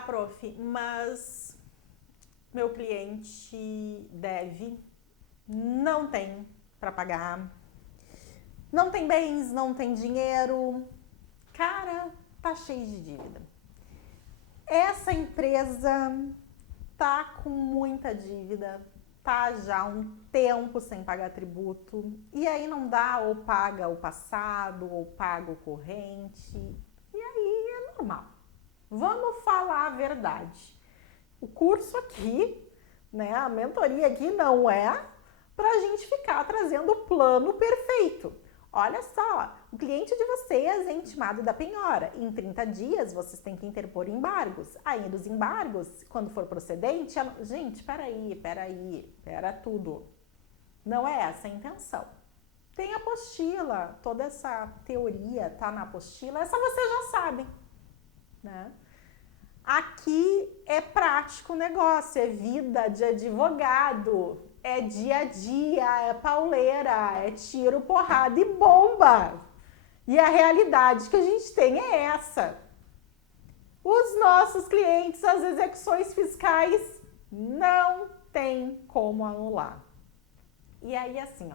prof, mas meu cliente deve, não tem para pagar, não tem bens, não tem dinheiro, cara, tá cheio de dívida. Essa empresa tá com muita dívida, tá já há um tempo sem pagar tributo, e aí não dá, ou paga o passado, ou paga o corrente, e aí é normal. Vamos falar a verdade. O curso aqui, né, a mentoria aqui não é pra gente ficar trazendo o plano perfeito. Olha só, o cliente de vocês é intimado da penhora. Em 30 dias, vocês têm que interpor embargos. Ainda os embargos, quando for procedente... Gente, pera tudo. Não é essa a intenção. Tem apostila, toda essa teoria tá na apostila, essa vocês já sabem, né? Aqui é prático o negócio, é vida de advogado, é dia a dia, é pauleira, é tiro, porrada e bomba. E a realidade que a gente tem é essa. Os nossos clientes, as execuções fiscais, não tem como anular. E aí assim,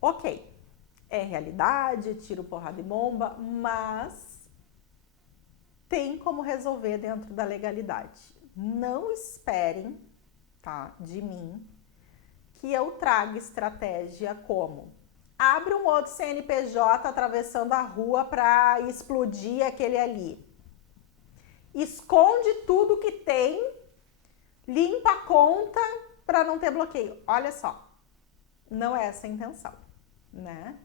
ok, é realidade, é tiro, porrada e bomba, mas tem como resolver dentro da legalidade. Não esperem, tá, de mim, que eu traga estratégia como abre um outro CNPJ atravessando a rua para explodir aquele ali. Esconde tudo que tem, limpa a conta para não ter bloqueio. Olha só, não é essa a intenção, né?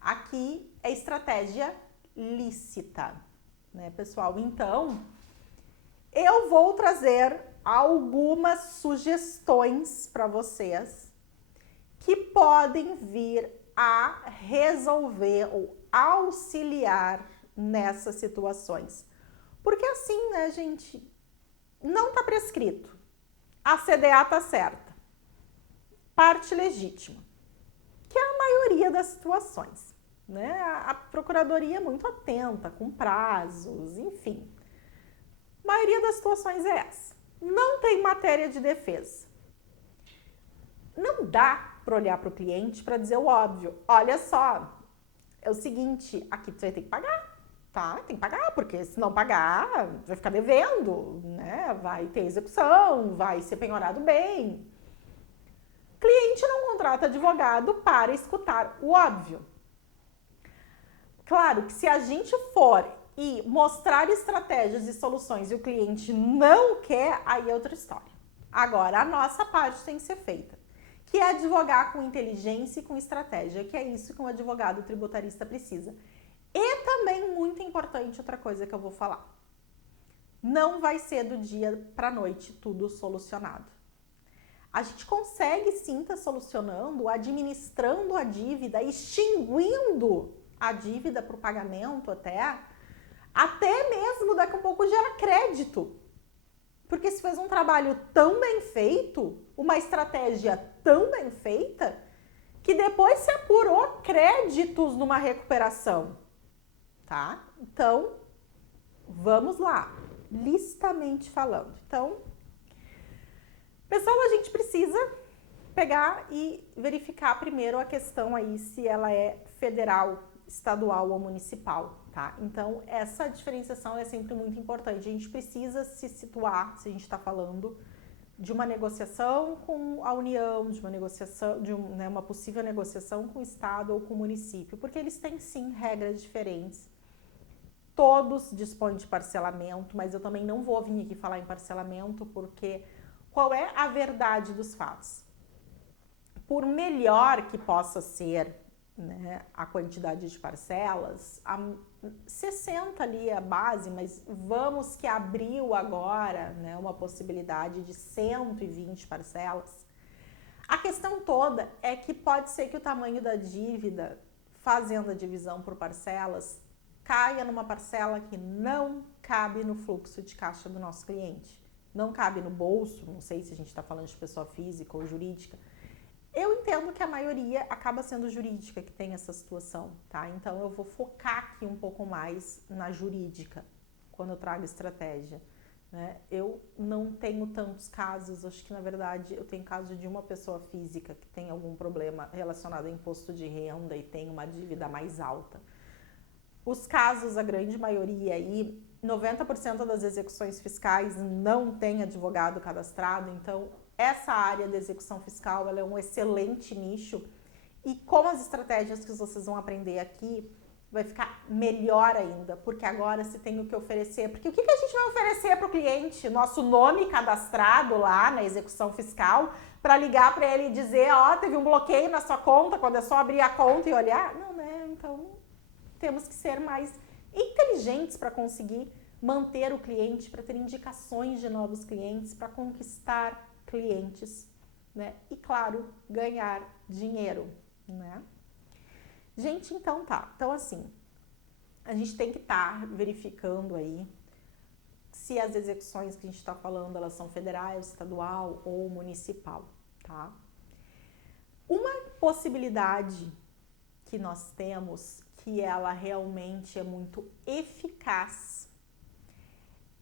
Aqui é estratégia lícita, né, pessoal? Então, eu vou trazer algumas sugestões para vocês que podem vir a resolver ou auxiliar nessas situações. Porque assim, né, gente, não tá prescrito. A CDA tá certa. Parte legítima. Que é a maioria das situações, né? A procuradoria é muito atenta, com prazos, enfim. A maioria das situações é essa. Não tem matéria de defesa. Não dá para olhar para o cliente para dizer o óbvio. Olha só, é o seguinte, aqui você vai ter que pagar, tá? Tem que pagar, porque se não pagar, vai ficar devendo, né? Vai ter execução, vai ser penhorado bem. Cliente não contrata advogado para escutar o óbvio. Claro que se a gente for e mostrar estratégias e soluções e o cliente não quer, aí é outra história. Agora, a nossa parte tem que ser feita, que é advogar com inteligência e com estratégia, que é isso que um advogado tributarista precisa. E também, muito importante, outra coisa que eu vou falar. Não vai ser do dia para a noite tudo solucionado. A gente consegue sim estar solucionando, administrando a dívida, extinguindo a dívida para o pagamento até mesmo daqui a pouco gera crédito. Porque se fez um trabalho tão bem feito, uma estratégia tão bem feita, que depois se apurou créditos numa recuperação, tá? Então, vamos lá, listamente falando. Então, pessoal, a gente precisa pegar e verificar primeiro a questão aí se ela é federal, estadual ou municipal, tá? Então, essa diferenciação é sempre muito importante. A gente precisa se situar, se a gente está falando de uma negociação com a União, de uma negociação, uma possível negociação com o Estado ou com o município, porque eles têm sim regras diferentes. Todos dispõem de parcelamento, mas eu também não vou vir aqui falar em parcelamento, porque qual é a verdade dos fatos? Por melhor que possa ser, né, a quantidade de parcelas, 60 ali é a base, mas vamos que abriu agora, né, uma possibilidade de 120 parcelas. A questão toda é que pode ser que o tamanho da dívida, fazendo a divisão por parcelas, caia numa parcela que não cabe no fluxo de caixa do nosso cliente. Não cabe no bolso, não sei se a gente está falando de pessoa física ou jurídica. Eu entendo que a maioria acaba sendo jurídica que tem essa situação, tá? Então eu vou focar aqui um pouco mais na jurídica. quando eu trago estratégia, né? Eu não tenho tantos casos, acho que na verdade eu tenho caso de uma pessoa física que tem algum problema relacionado a imposto de renda e tem uma dívida mais alta. Os casos, a grande maioria aí, 90% das execuções fiscais não tem advogado cadastrado, então essa área da execução fiscal ela é um excelente nicho e com as estratégias que vocês vão aprender aqui, vai ficar melhor ainda, porque agora se tem o que oferecer. Porque o que a gente vai oferecer para o cliente? Nosso nome cadastrado lá na execução fiscal, para ligar para ele e dizer, ó, teve um bloqueio na sua conta, quando é só abrir a conta e olhar? Não, né? Então, temos que ser mais inteligentes para conseguir manter o cliente, para ter indicações de novos clientes, para conquistar clientes, né? E, claro, ganhar dinheiro, né? Gente, então tá. Então, assim, a gente tem que estar verificando aí se as execuções que a gente está falando, elas são federal, estadual ou municipal, tá? Uma possibilidade que nós temos, que ela realmente é muito eficaz,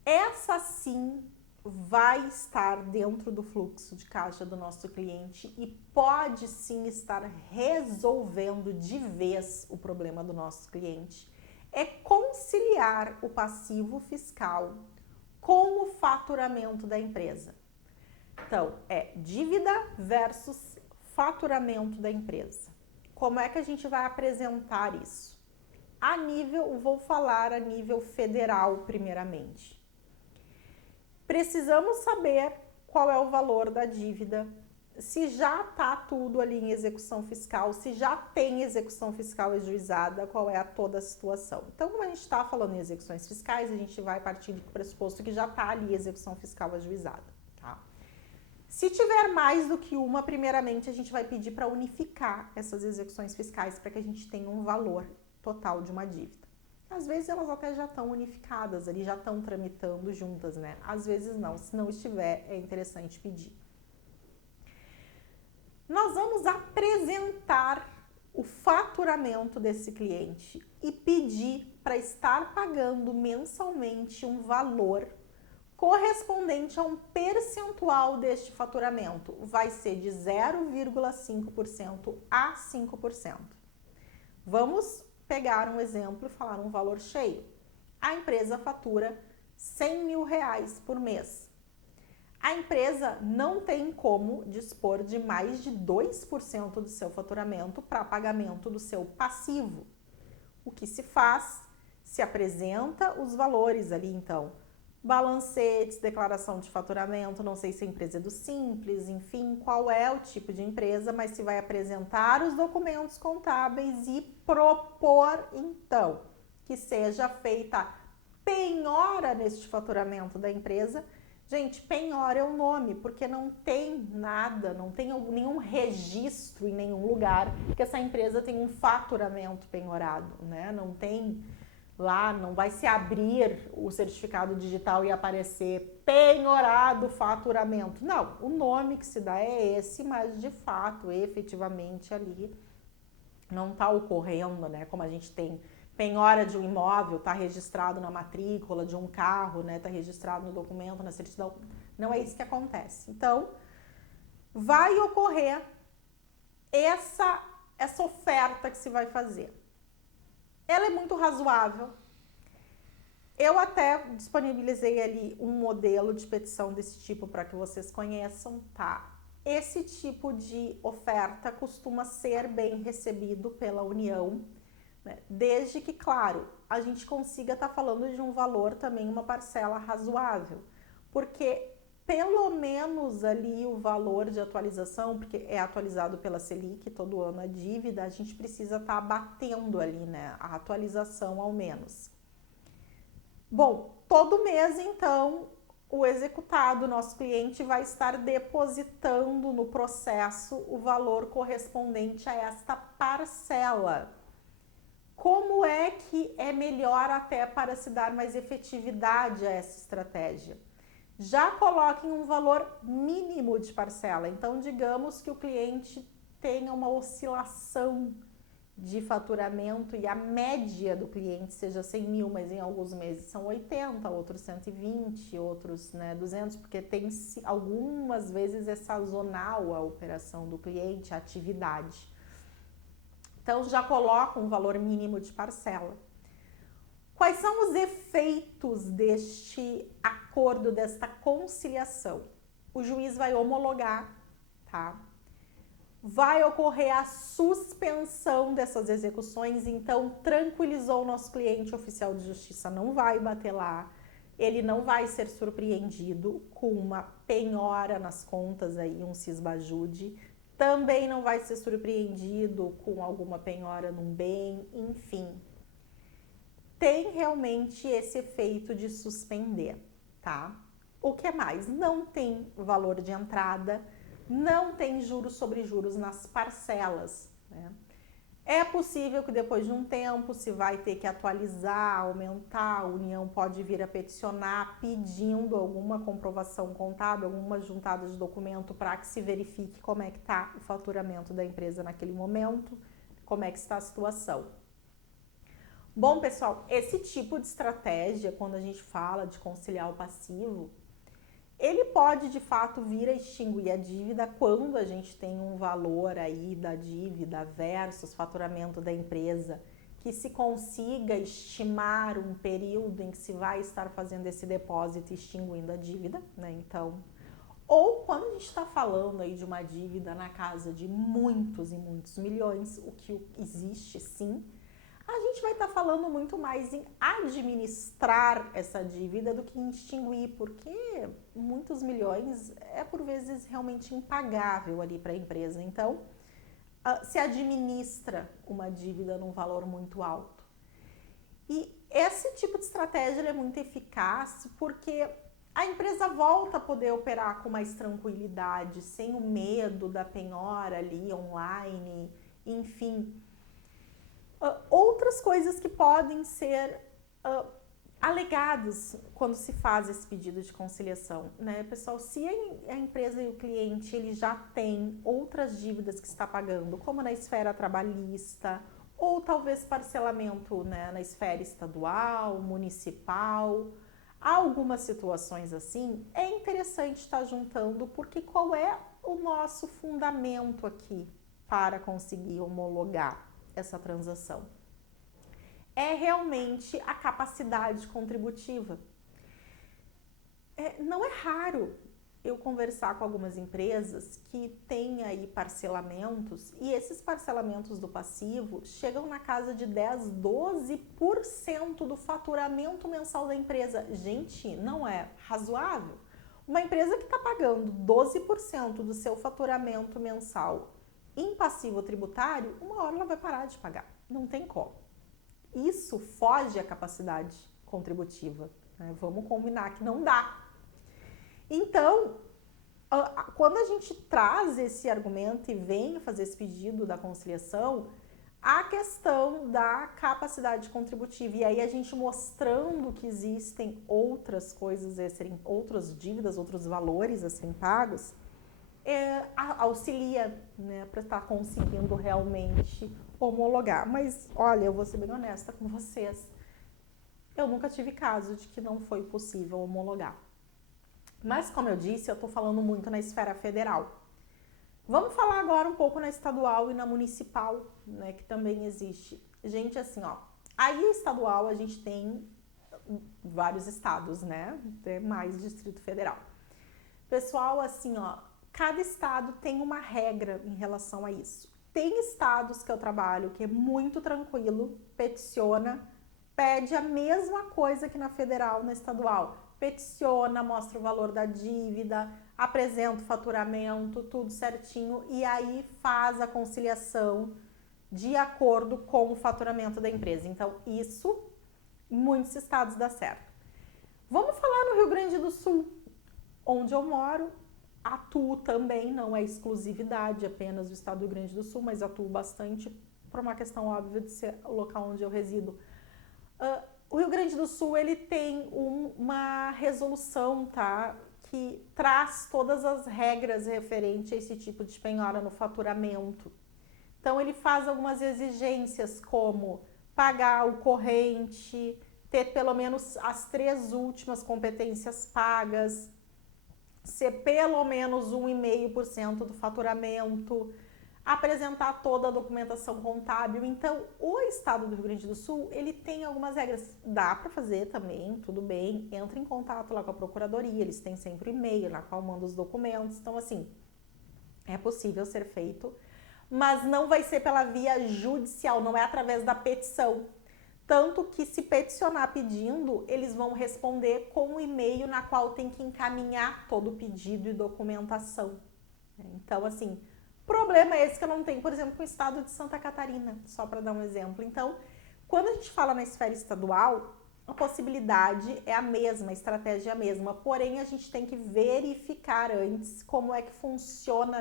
essa sim vai estar dentro do fluxo de caixa do nosso cliente e pode sim estar resolvendo de vez o problema do nosso cliente, é conciliar o passivo fiscal com o faturamento da empresa. Então, é dívida versus faturamento da empresa. Como é que a gente vai apresentar isso? Vou falar a nível federal primeiramente. Precisamos saber qual é o valor da dívida, se já está tudo ali em execução fiscal, se já tem execução fiscal ajuizada, qual é toda a situação. Então, como a gente está falando em execuções fiscais, a gente vai partir do pressuposto que já está ali execução fiscal ajuizada, tá? Se tiver mais do que uma, primeiramente a gente vai pedir para unificar essas execuções fiscais para que a gente tenha um valor total de uma dívida. Às vezes elas até já estão unificadas ali, já estão tramitando juntas, né? Às vezes não, se não estiver, é interessante pedir. Nós vamos apresentar o faturamento desse cliente e pedir para estar pagando mensalmente um valor correspondente a um percentual deste faturamento. Vai ser de 0,5% a 5%. Vamos pegar um exemplo e falar um valor cheio. A empresa fatura 100 mil reais por mês. A empresa não tem como dispor de mais de 2% do seu faturamento para pagamento do seu passivo. O que se faz? Se apresenta os valores ali, então. Balancetes, declaração de faturamento, não sei se a empresa é do Simples, enfim, qual é o tipo de empresa, mas se vai apresentar os documentos contábeis e propor, então, que seja feita penhora neste faturamento da empresa. Gente, penhora é o nome, porque não tem nada, não tem nenhum registro em nenhum lugar que essa empresa tem um faturamento penhorado, né? Não tem lá, não vai se abrir o certificado digital e aparecer penhorado faturamento. Não, o nome que se dá é esse, mas de fato, efetivamente ali não está ocorrendo, né? Como a gente tem penhora de um imóvel, está registrado na matrícula de um carro, né? Está registrado no documento, na certidão. Não é isso que acontece. Então, vai ocorrer essa oferta que se vai fazer. Ela é muito razoável. Eu até disponibilizei ali um modelo de petição desse tipo para que vocês conheçam, tá? Esse tipo de oferta costuma ser bem recebido pela União, né? Desde que, claro, a gente consiga estar falando de um valor também, uma parcela razoável, porque pelo menos ali o valor de atualização, porque é atualizado pela Selic todo ano a dívida, a gente precisa estar batendo ali, né, a atualização ao menos. Bom, todo mês então o executado, nosso cliente, vai estar depositando no processo o valor correspondente a esta parcela. Como é que é melhor até para se dar mais efetividade a essa estratégia? Já coloquem um valor mínimo de parcela. Então, digamos que o cliente tenha uma oscilação de faturamento e a média do cliente seja 100 mil, mas em alguns meses são 80, outros 120, outros 200, porque tem algumas vezes é sazonal a operação do cliente, a atividade. Então já coloca um valor mínimo de parcela. Quais são os efeitos deste acordo, desta conciliação? O juiz vai homologar, tá? Vai ocorrer a suspensão dessas execuções, então tranquilizou o nosso cliente, o oficial de justiça não vai bater lá, ele não vai ser surpreendido com uma penhora nas contas aí, um cisbajude, também não vai ser surpreendido com alguma penhora num bem, enfim. Tem realmente esse efeito de suspender, tá? O que mais? Não tem valor de entrada, não tem juros sobre juros nas parcelas, né? É possível que depois de um tempo se vai ter que atualizar, aumentar, a União pode vir a peticionar pedindo alguma comprovação contábil, alguma juntada de documento para que se verifique como é que está o faturamento da empresa naquele momento, como é que está a situação. Bom, pessoal, esse tipo de estratégia, quando a gente fala de conciliar o passivo, ele pode, de fato, vir a extinguir a dívida quando a gente tem um valor aí da dívida versus faturamento da empresa, que se consiga estimar um período em que se vai estar fazendo esse depósito e extinguindo a dívida, né? Então, ou quando a gente está falando aí de uma dívida na casa de muitos e muitos milhões, o que existe sim, a gente vai estar falando muito mais em administrar essa dívida do que em extinguir, porque muitos milhões é por vezes realmente impagável ali para a empresa. Então, se administra uma dívida num valor muito alto. E esse tipo de estratégia é muito eficaz porque a empresa volta a poder operar com mais tranquilidade, sem o medo da penhora ali online, enfim. Outras coisas que podem ser alegados quando se faz esse pedido de conciliação, né, pessoal? Se a empresa e o cliente ele já tem outras dívidas que está pagando, como na esfera trabalhista, ou talvez parcelamento, né, na esfera estadual, municipal, há algumas situações assim, é interessante estar juntando, porque qual é o nosso fundamento aqui para conseguir homologar essa transação? É realmente a capacidade contributiva. Não é raro eu conversar com algumas empresas que têm aí parcelamentos e esses parcelamentos do passivo chegam na casa de 10, 12% do faturamento mensal da empresa. Gente, não é razoável? Uma empresa que está pagando 12% do seu faturamento mensal em passivo tributário, uma hora ela vai parar de pagar. Não tem como. Isso foge à capacidade contributiva, né? Vamos combinar que não dá. Então, quando a gente traz esse argumento e vem fazer esse pedido da conciliação, a questão da capacidade contributiva, e aí a gente mostrando que existem outras coisas a serem, outras dívidas, outros valores a serem pagos, auxilia, né, para estar conseguindo realmente homologar. Mas, olha, eu vou ser bem honesta com vocês, eu nunca tive caso de que não foi possível homologar. Mas, como eu disse, eu estou falando muito na esfera federal. Vamos falar agora um pouco na estadual e na municipal, né, que também existe. Gente, assim, ó, aí estadual a gente tem vários estados, né, tem mais Distrito Federal. Pessoal, assim, ó, cada estado tem uma regra em relação a isso. Tem estados que eu trabalho que é muito tranquilo, peticiona, pede a mesma coisa que na federal, na estadual. Peticiona, mostra o valor da dívida, apresenta o faturamento, tudo certinho, e aí faz a conciliação de acordo com o faturamento da empresa. Então, isso, em muitos estados dá certo. Vamos falar no Rio Grande do Sul, onde eu moro. Atuo também, não é exclusividade apenas do estado do Rio Grande do Sul, mas atuo bastante por uma questão óbvia de ser o local onde eu resido. O Rio Grande do Sul, ele tem uma resolução, tá, que traz todas as regras referentes a esse tipo de penhora no faturamento. Então, ele faz algumas exigências como pagar o corrente, ter pelo menos as 3 últimas competências pagas, ser pelo menos 1,5% do faturamento, apresentar toda a documentação contábil. Então, o estado do Rio Grande do Sul, ele tem algumas regras. Dá para fazer também, tudo bem. Entra em contato lá com a procuradoria, eles têm sempre e-mail na qual manda os documentos. Então, assim, é possível ser feito, mas não vai ser pela via judicial, não é através da petição. Tanto que, se peticionar pedindo, eles vão responder com o e-mail na qual tem que encaminhar todo o pedido e documentação. Então, assim, problema é esse que eu não tenho, por exemplo, com o estado de Santa Catarina, só para dar um exemplo. Então, quando a gente fala na esfera estadual, a possibilidade é a mesma, a estratégia é a mesma, porém a gente tem que verificar antes como é que funciona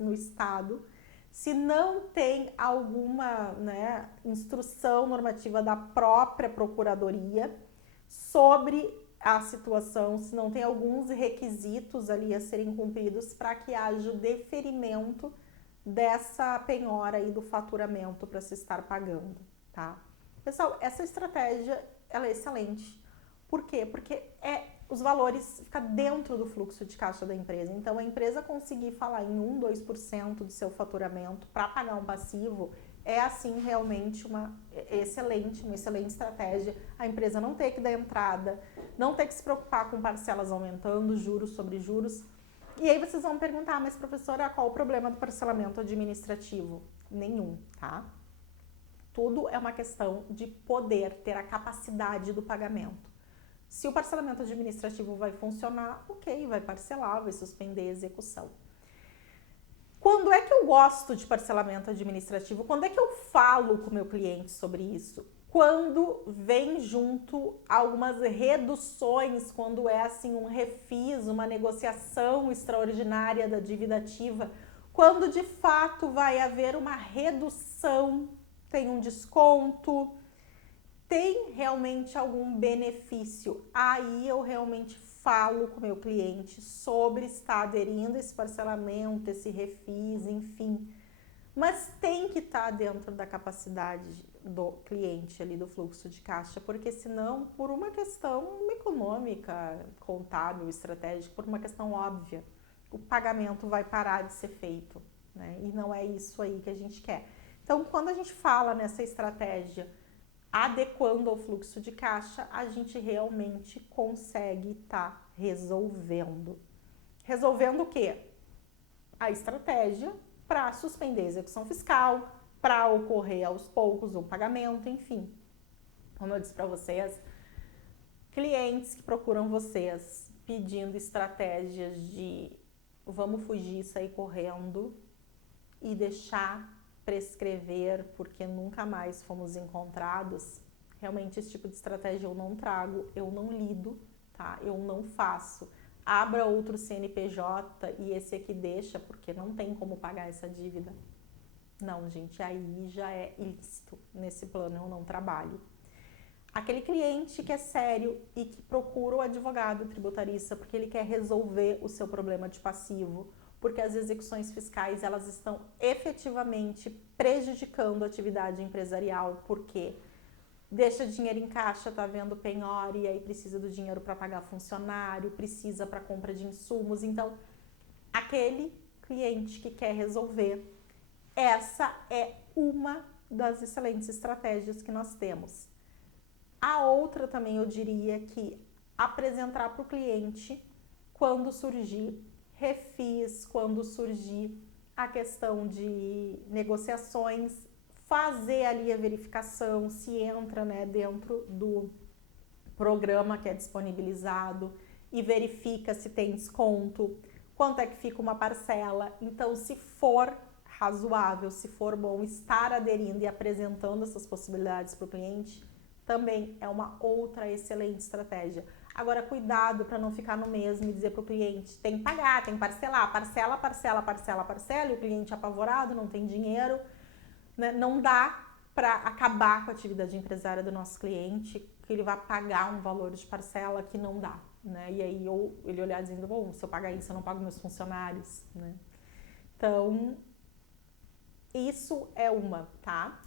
no estado, se não tem alguma, né, instrução normativa da própria procuradoria sobre a situação, se não tem alguns requisitos ali a serem cumpridos para que haja o deferimento dessa penhora aí do faturamento para se estar pagando, tá? Pessoal, essa estratégia, ela é excelente. Por quê? Porque os valores ficam dentro do fluxo de caixa da empresa. Então, a empresa conseguir falar em 1, 2% do seu faturamento para pagar um passivo é, assim, realmente uma excelente estratégia. A empresa não ter que dar entrada, não ter que se preocupar com parcelas aumentando, juros sobre juros. E aí vocês vão perguntar, mas professora, qual o problema do parcelamento administrativo? Nenhum, tá? Tudo é uma questão de poder, ter a capacidade do pagamento. Se o parcelamento administrativo vai funcionar, ok, vai parcelar, vai suspender a execução. Quando é que eu gosto de parcelamento administrativo? Quando é que eu falo com o meu cliente sobre isso? Quando vem junto algumas reduções, quando é assim um refis, uma negociação extraordinária da dívida ativa, quando de fato vai haver uma redução, tem um desconto, tem realmente algum benefício, aí eu realmente falo com o meu cliente sobre estar aderindo a esse parcelamento, esse refis, enfim. Mas tem que estar dentro da capacidade do cliente ali, do fluxo de caixa, porque senão, por uma questão econômica, contábil, estratégica, por uma questão óbvia, o pagamento vai parar de ser feito, né? E não é isso aí que a gente quer. Então, quando a gente fala nessa estratégia adequando ao fluxo de caixa, a gente realmente consegue estar resolvendo. Resolvendo o quê? A estratégia para suspender a execução fiscal, para ocorrer aos poucos o pagamento, enfim. Como eu disse para vocês, clientes que procuram vocês pedindo estratégias de vamos fugir, sair correndo e deixar prescrever porque nunca mais fomos encontrados, realmente esse tipo de estratégia eu não trago, eu não lido, tá? Eu não faço. Abra outro CNPJ e esse aqui deixa porque não tem como pagar essa dívida. Não, gente, aí já é ilícito. Nesse plano eu não trabalho. Aquele cliente que é sério e que procura o advogado tributarista porque ele quer resolver o seu problema de passivo, porque as execuções fiscais elas estão efetivamente prejudicando a atividade empresarial, porque deixa dinheiro em caixa, tá vendo penhora e aí precisa do dinheiro para pagar funcionário, precisa para compra de insumos. Então, aquele cliente que quer resolver, essa é uma das excelentes estratégias que nós temos. A outra também eu diria que apresentar para o cliente quando surgir refis, quando surgir a questão de negociações, fazer ali a verificação se entra, né, dentro do programa que é disponibilizado e verifica se tem desconto, quanto é que fica uma parcela. Então, se for razoável, se for bom estar aderindo e apresentando essas possibilidades para o cliente, também é uma outra excelente estratégia. Agora, cuidado para não ficar no mesmo e dizer para o cliente, tem que pagar, tem que parcelar, parcela, e o cliente apavorado, não tem dinheiro, né? Não dá para acabar com a atividade empresária do nosso cliente, que ele vai pagar um valor de parcela que não dá, né? E aí ele olhar dizendo, bom, se eu pagar isso, eu não pago meus funcionários, né? Então, Isso é uma, tá?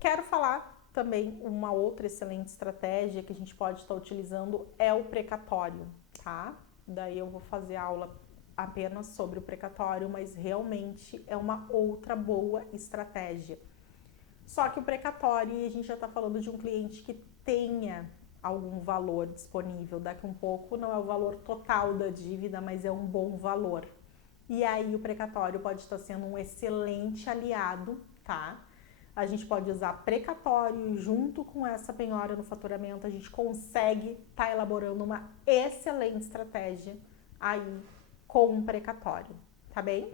Quero falar também uma outra excelente estratégia que a gente pode estar utilizando é o precatório, tá? Daí eu vou fazer aula apenas sobre o precatório, mas realmente é uma outra boa estratégia. Só que o precatório, a gente já está falando de um cliente que tenha algum valor disponível. Daqui um pouco não é o valor total da dívida, mas é um bom valor. E aí o precatório pode estar sendo um excelente aliado, tá? A gente pode usar precatório junto com essa penhora no faturamento, a gente consegue estar elaborando uma excelente estratégia aí com um precatório, tá bem?